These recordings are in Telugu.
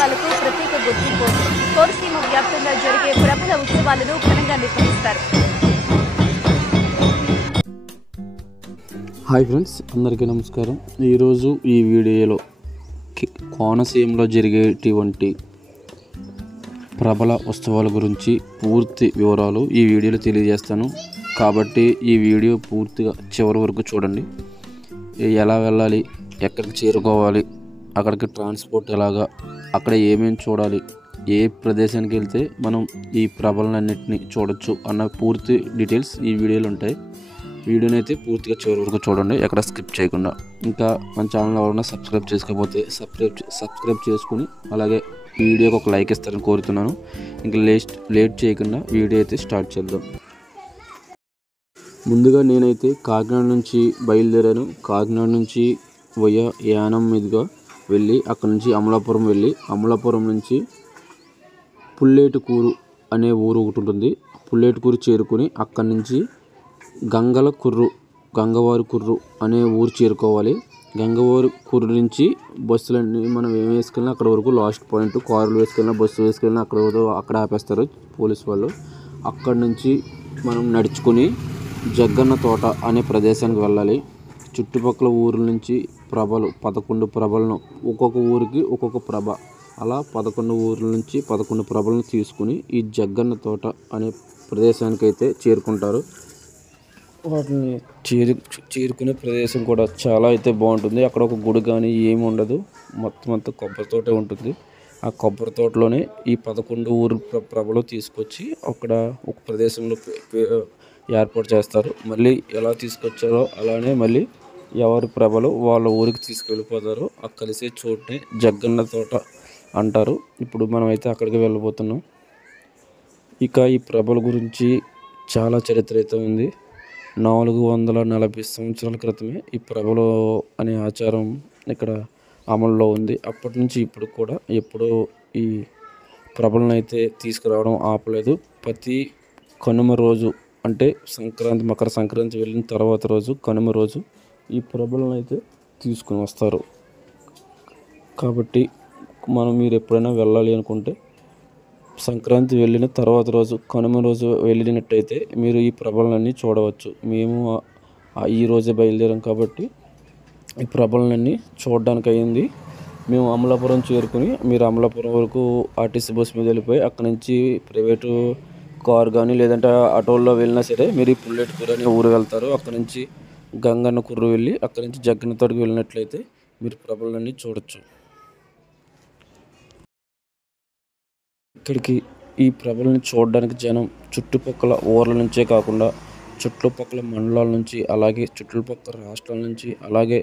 ఉత్సవాలకు ప్రత్యేక గుర్తింపు. కోనసీమ వ్యాప్తంగా జరిగే ప్రబల ఉత్సవాలను ఘనంగా నిర్వహిస్తారు. హాయ్ ఫ్రెండ్స్, అందరికీ నమస్కారం. ఈరోజు ఈ వీడియోలో కోనసీమలో జరిగేటువంటి ప్రబల ఉత్సవాల గురించి పూర్తి వివరాలు ఈ వీడియోలో తెలియజేస్తాను. కాబట్టి ఈ వీడియో పూర్తిగా చివరి వరకు చూడండి. ఎలా వెళ్ళాలి, ఎక్కడికి చేరుకోవాలి, అక్కడికి ట్రాన్స్పోర్ట్ ఎలాగా, అక్కడ ఏమేమి చూడాలి, ఏ ప్రదేశానికి వెళ్తే మనం ఈ ప్రబలన్నింటినీ చూడొచ్చు అన్న పూర్తి డీటెయిల్స్ ఈ వీడియోలో ఉంటాయి. వీడియోని అయితే పూర్తిగా చివరి వరకు చూడండి, ఎక్కడ స్కిప్ చేయకుండా. ఇంకా మన ఛానల్ ఎవరైనా సబ్స్క్రైబ్ చేసుకోకపోతే సబ్స్క్రైబ్ చేసుకుని అలాగే ఈ వీడియోకి ఒక లైక్ ఇస్తారని కోరుతున్నాను. ఇంకా లేట్ చేయకుండా వీడియో అయితే స్టార్ట్ చేద్దాం. ముందుగా నేనైతే కాకినాడ నుంచి బయలుదేరాను. కాకినాడ నుంచి యానం మీదుగా వెళ్ళి అక్కడ నుంచి అమలాపురం వెళ్ళి అమలాపురం నుంచి పుల్లేటుకూరు అనే ఊరు ఒకటి ఉంటుంది. పుల్లేటుకూరు చేరుకుని అక్కడి నుంచి గంగవారి కుర్రు అనే ఊరు చేరుకోవాలి. గంగవారి కుర్రు నుంచి బస్సులన్నీ మనం ఏం వేసుకెళ్ళినా అక్కడ వరకు లాస్ట్ పాయింట్, కారులు వేసుకెళ్ళినా బస్సు వేసుకెళ్ళినా అక్కడ ఆపేస్తారు పోలీస్ వాళ్ళు. అక్కడి నుంచి మనం నడుచుకుని జగ్గన్న తోట అనే ప్రదేశానికి వెళ్ళాలి. చుట్టుపక్కల ఊర్ల నుంచి 11 ప్రభలను, ఒక్కొక్క ఊరికి ఒక్కొక్క ప్రభ, అలా 11 ఊర్ల నుంచి 11 ప్రభలను తీసుకుని ఈ జగ్గన్న తోట అనే ప్రదేశానికి అయితే చేరుకుంటారు. వాటిని చేరుకునే ప్రదేశం కూడా చాలా అయితే బాగుంటుంది. అక్కడ ఒక గుడి కానీ ఏమి ఉండదు, మొత్తం అంతా కొబ్బరి తోటే ఉంటుంది. ఆ కొబ్బరి తోటలోనే ఈ 11 ఊరు ప్రభలు తీసుకొచ్చి అక్కడ ఒక ప్రదేశంలో ఏర్పాటు చేస్తారు. మళ్ళీ ఎలా తీసుకొచ్చారో అలానే మళ్ళీ ఎవరి ప్రభలు వాళ్ళ ఊరికి తీసుకెళ్ళిపోతారు. ఆ కలిసే చోటుని జగ్గన్న తోట అంటారు. ఇప్పుడు మనం అయితే అక్కడికి వెళ్ళబోతున్నాం. ఇక ఈ ప్రభల గురించి చాలా చరిత్ర అయితే ఉంది. 440 సంవత్సరాల క్రితమే ఈ ప్రభలు అనే ఆచారం ఇక్కడ అమల్లో ఉంది. అప్పటి నుంచి ఇప్పుడు కూడా ఎప్పుడూ ఈ ప్రభలను అయితే తీసుకురావడం ఆపలేదు. ప్రతి కనుమ రోజు, అంటే మకర సంక్రాంతి వెళ్ళిన తర్వాత రోజు, కనుమ రోజు ఈ ప్రభలను అయితే తీసుకుని వస్తారు. కాబట్టి మీరు ఎప్పుడైనా వెళ్ళాలి అనుకుంటే సంక్రాంతి వెళ్ళిన తర్వాత రోజు, కనుమ రోజు వెళ్ళినట్టయితే మీరు ఈ ప్రభలన్నీ చూడవచ్చు. మేము ఈ రోజే బయలుదేరాం కాబట్టి ఈ ప్రభలన్నీ చూడడానికి అయింది. మేము అమలాపురం చేరుకుని, మీరు అమలాపురం వరకు ఆర్టీసీ బస్సు మీద వెళ్ళిపోయి అక్కడ నుంచి ప్రైవేటు కారు కానీ లేదంటే ఆటోల్లో వెళ్ళినా సరే మీరు ఈ పుల్లేటుకూరు అనే ఊరు వెళ్తారు. అక్కడ నుంచి గంగన్న కుర్రు వెళ్ళి అక్కడ నుంచి జగ్గన్న తోటకి వెళ్ళినట్లయితే మీరు ప్రభలన్నీ చూడొచ్చు. ఇక్కడికి ఈ ప్రభలను చూడడానికి జనం చుట్టుపక్కల ఊర్ల నుంచే కాకుండా చుట్టుపక్కల మండలాల నుంచి, అలాగే చుట్టుపక్కల రాష్ట్రాల నుంచి, అలాగే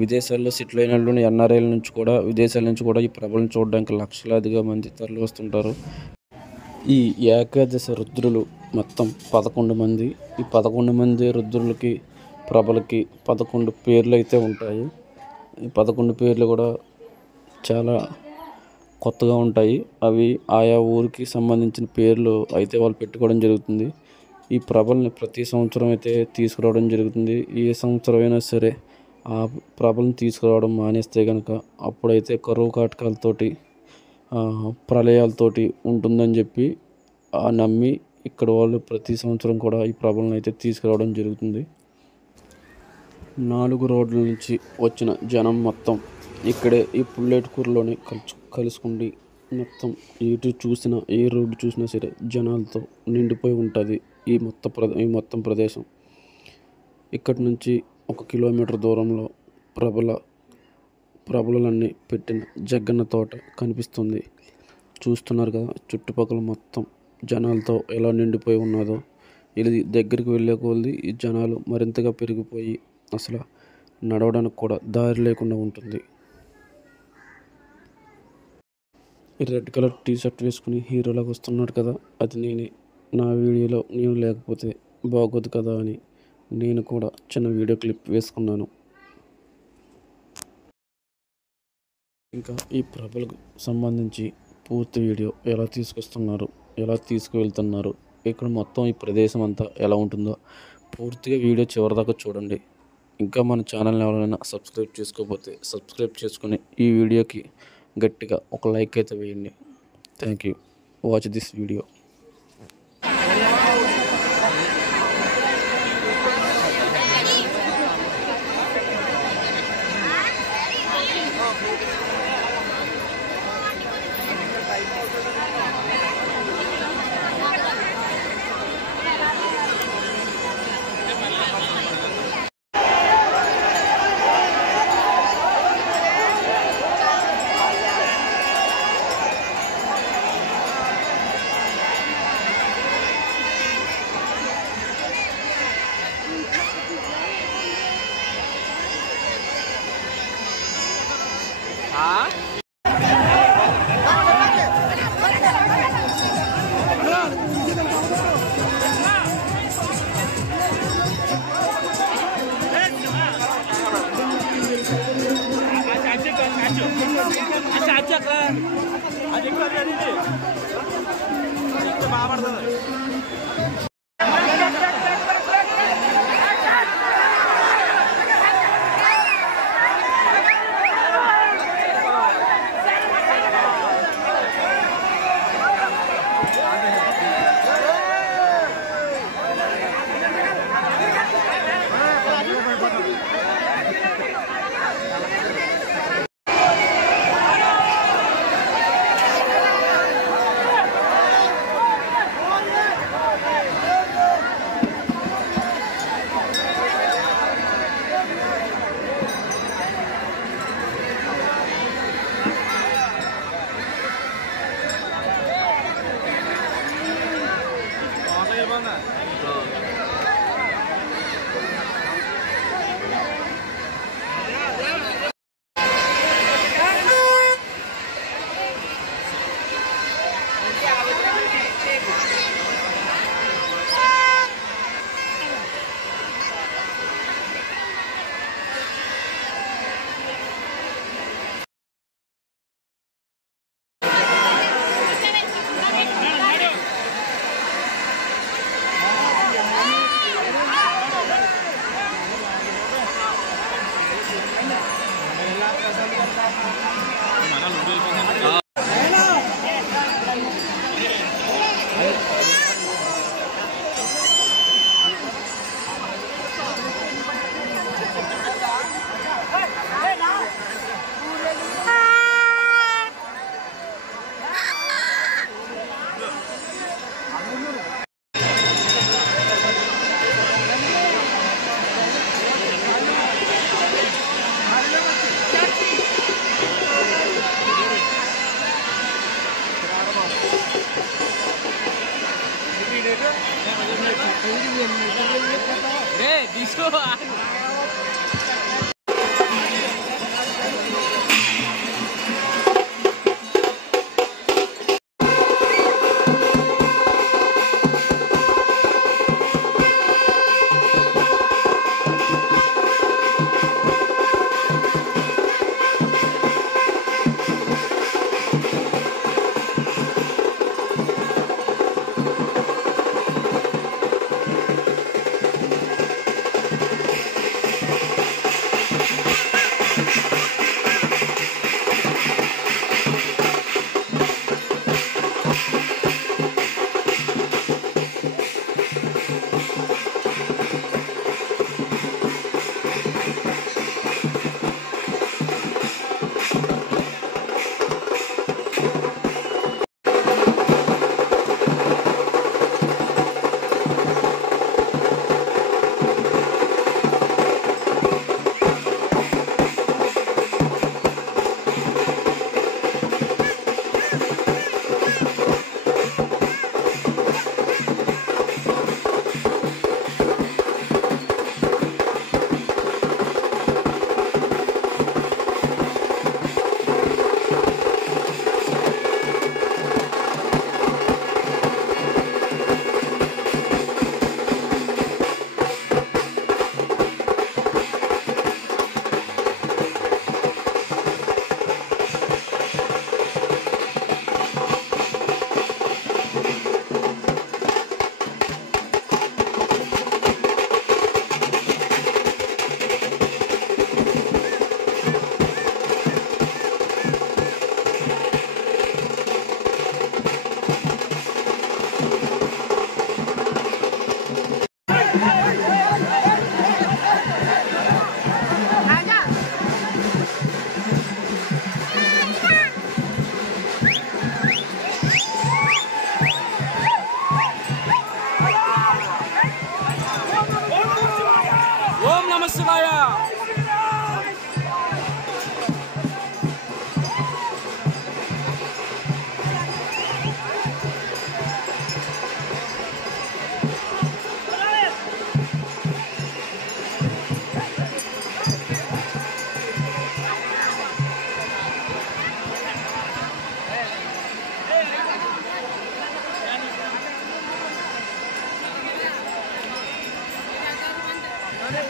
విదేశాల్లో సెటిల్ అయిన ఎన్ఆర్ఐల నుంచి కూడా, విదేశాల నుంచి కూడా ఈ ప్రభలను చూడడానికి లక్షలాదిగా మంది తరలి వస్తుంటారు. ఈ ఏకాదశ రుద్రులు మొత్తం 11 మంది. ఈ 11 మంది రుద్రులకి, ప్రభలకి 11 పేర్లు అయితే ఉంటాయి. ఈ 11 పేర్లు కూడా చాలా కొత్తగా ఉంటాయి. అవి ఆయా ఊరికి సంబంధించిన పేర్లు అయితే వాళ్ళు పెట్టుకోవడం జరుగుతుంది. ఈ ప్రభల్ని ప్రతి సంవత్సరం అయితే తీసుకురావడం జరుగుతుంది. ఏ సంవత్సరం అయినా సరే ఆ ప్రభలను తీసుకురావడం మానేస్తే కనుక అప్పుడైతే కరువు కాటకాలతోటి, ప్రళయాలతోటి ఉంటుందని చెప్పి నమ్మి ఇక్కడ వాళ్ళు ప్రతి సంవత్సరం కూడా ఈ ప్రభలను అయితే తీసుకురావడం జరుగుతుంది. 4 రోడ్ల నుంచి వచ్చిన జనం మొత్తం ఇక్కడే ఈ పుల్లేటుకూరులోనే కలుసుకుండి మొత్తం ఎటు చూసినా, ఏ రోడ్డు చూసినా సరే జనాలతో నిండిపోయి ఉంటుంది ఈ మొత్తం ప్రదేశం. ఇక్కడి నుంచి 1 కిలోమీటర్ దూరంలో ప్రభలన్నీ పెట్టిన జగ్గన్న తోట కనిపిస్తుంది. చూస్తున్నారు కదా, చుట్టుపక్కల మొత్తం జనాలతో ఎలా నిండిపోయి ఉన్నదో. ఇది దగ్గరికి వెళ్ళే కొలది ఈ జనాలు మరింతగా పెరిగిపోయి అసలు నడవడానికి కూడా దారి లేకుండా ఉంటుంది. ఈ రెడ్ కలర్ టీ షర్ట్ వేసుకుని హీరోలాగా వస్తున్నాడు కదా, అది నేనే. నా వీడియోలో నేను లేకపోతే బాగోదు కదా అని నేను కూడా చిన్న వీడియో క్లిప్ వేసుకున్నాను. ఇంకా ఈ ప్రభలకు సంబంధించి పూర్తి వీడియో ఎలా తీసుకొస్తున్నారు, ఎలా తీసుకువెళ్తున్నారు, ఇక్కడ మొత్తం ఈ ప్రదేశం అంతా ఎలా ఉంటుందో పూర్తిగా వీడియో చివరిదాకా చూడండి. ఇంకా మన ఛానల్ని ఎవరైనా సబ్స్క్రైబ్ చేసుకోకపోతే సబ్స్క్రైబ్ చేసుకుని ఈ వీడియోకి గట్టిగా ఒక లైక్ అయితే వేయండి. Thank you. Watch this video.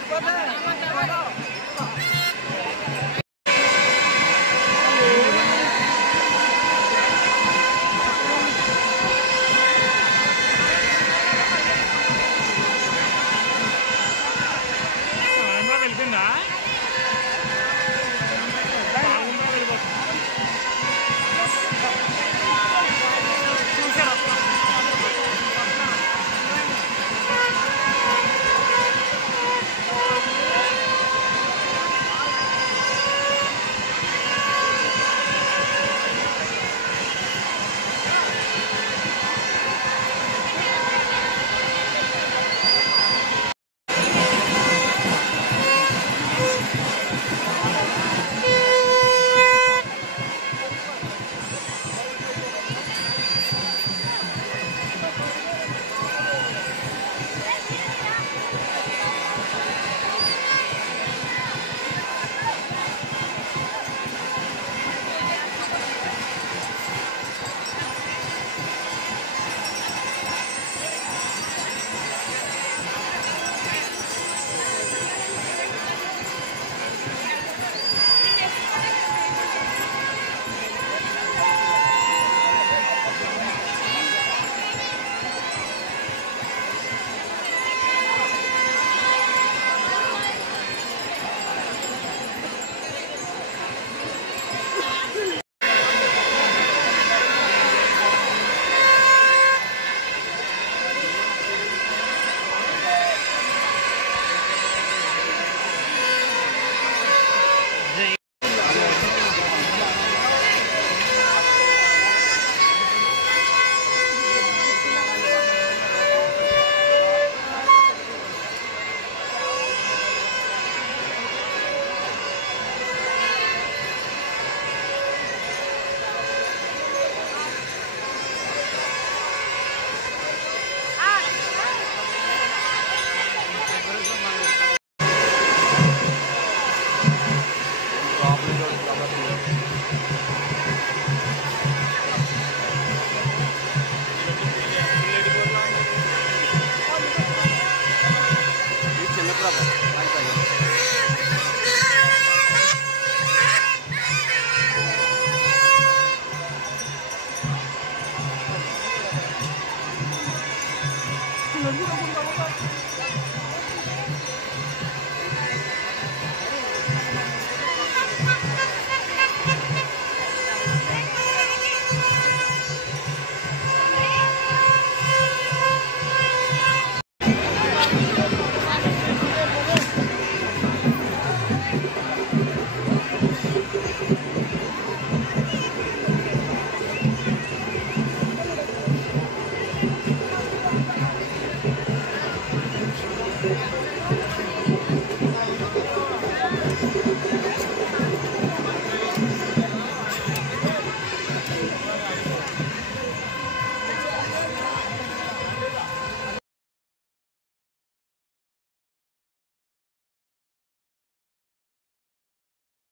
వెళ్ళిపోతా